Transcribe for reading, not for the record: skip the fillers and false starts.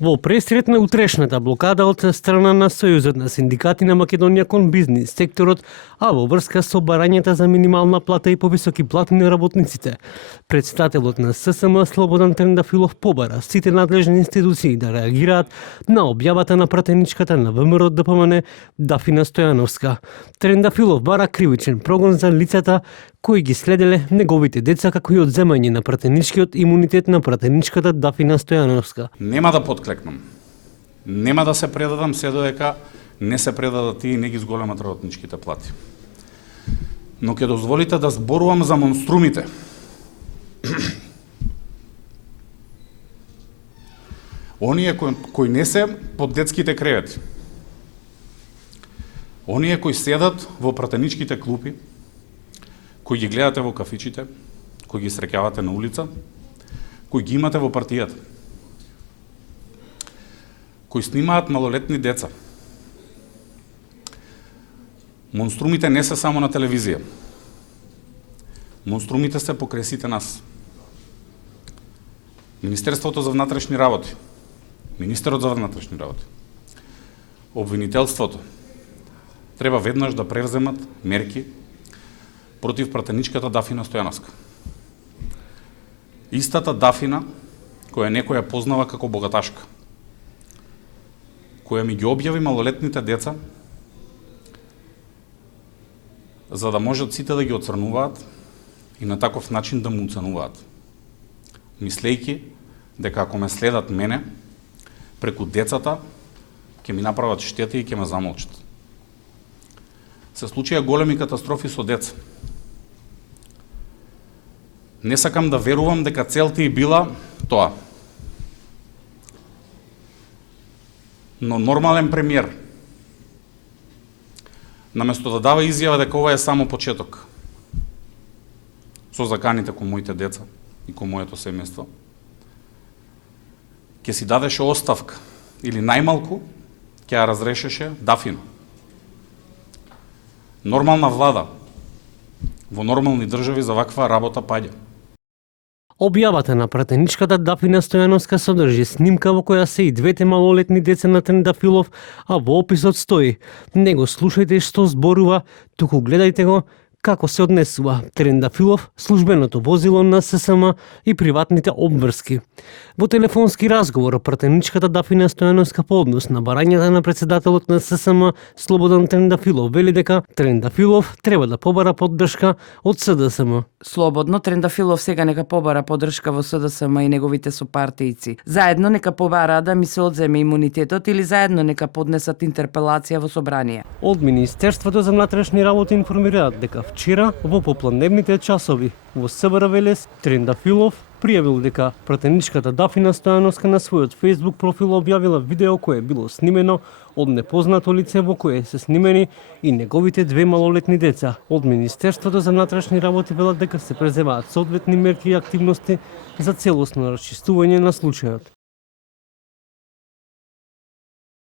Во пресрет на утрешната блокада од страна на Сојузот на синдикати на Македонија кон бизнис секторот, а во врска со барањата за минимална плата и повисоки плати на работниците, претставителот на ССМ Слободан Трендафилов побара сите надлежни институции да реагираат на објавата на пратеничката на ВМРО ДПМН Дафина Стојановска. Трендафилов бара кривичен прогон за лицата кои ги следеле неговите деца, како и одземање на пратеничкиот имунитет на пратеничката Дафина Стојановска. Нема да подклекнам. Нема да се предадам се додека не се предадат тие и не ги зголемат работничките плати. Но ќе дозволите да зборувам за монструмите. Оние кои не се под детските кревети. Оние кои седат во пратеничките клупи, кои ги гледате во кафичите, кои ги среќавате на улица, кои ги имате во партијата, кои снимаат малолетни деца. Монструмите не се само на телевизија. Монструмите се покрај сите нас. Министерството за внатрешни работи, министерот за внатрешни работи, обвинителството треба веднаш да превземат мерки против пратеничката Дафина Стојановска. Истата Дафина, која некоја познава како богаташка, која ми ги објави малолетните деца, за да можат сите да ги оцрнуваат и на таков начин да му уценуваат, мислејќи дека ако ме следат мене, преку децата ќе ми направат штета и ќе ме замолчат. Се случија големи катастрофи со деца. Не сакам да верувам дека целта и била тоа. Но нормален премиер, наместо да дава изјава дека ова е само почеток, со заканите кон моите деца и кон моето семејство, ќе си дадеше оставка или најмалку ќе ја разрешеше Дафина. Нормална влада во нормални држави за ваква работа паѓа. Објавата на пратеничката Дафина Стојановска содржи снимка во која се и двете малолетни деца на Трендафилов, а во описот стои: "Не го слушајте што зборува, туку гледајте го како се однесува Трендафилов, службеното возило на ССМ и приватните обврски." Во телефонски разговор пратеничката Дафина Стојановска по однос на барањата на председателот на ССМ Слободан Трендафилов вели дека Трендафилов треба да побара поддршка од СДСМ. Слободно, Трендафилов сега нека побара поддршка во СДСМ и неговите сопартијци. Заедно нека побара да ми се одземе имунитетот или заедно нека поднесат интерпелација во собрание. Од Министерството за внатрешни работи информираат дека вчера во попладневните часови во СБР Велес Трендафилов пријавил дека пратеничката Дафина Стојановска на својот Facebook профил објавила видео кое било снимено од непознато лице во кое се снимени и неговите две малолетни деца. Од Министерството за внатрешни работи велат дека се преземаат соодветни мерки и активности за целосно расчистување на случајот.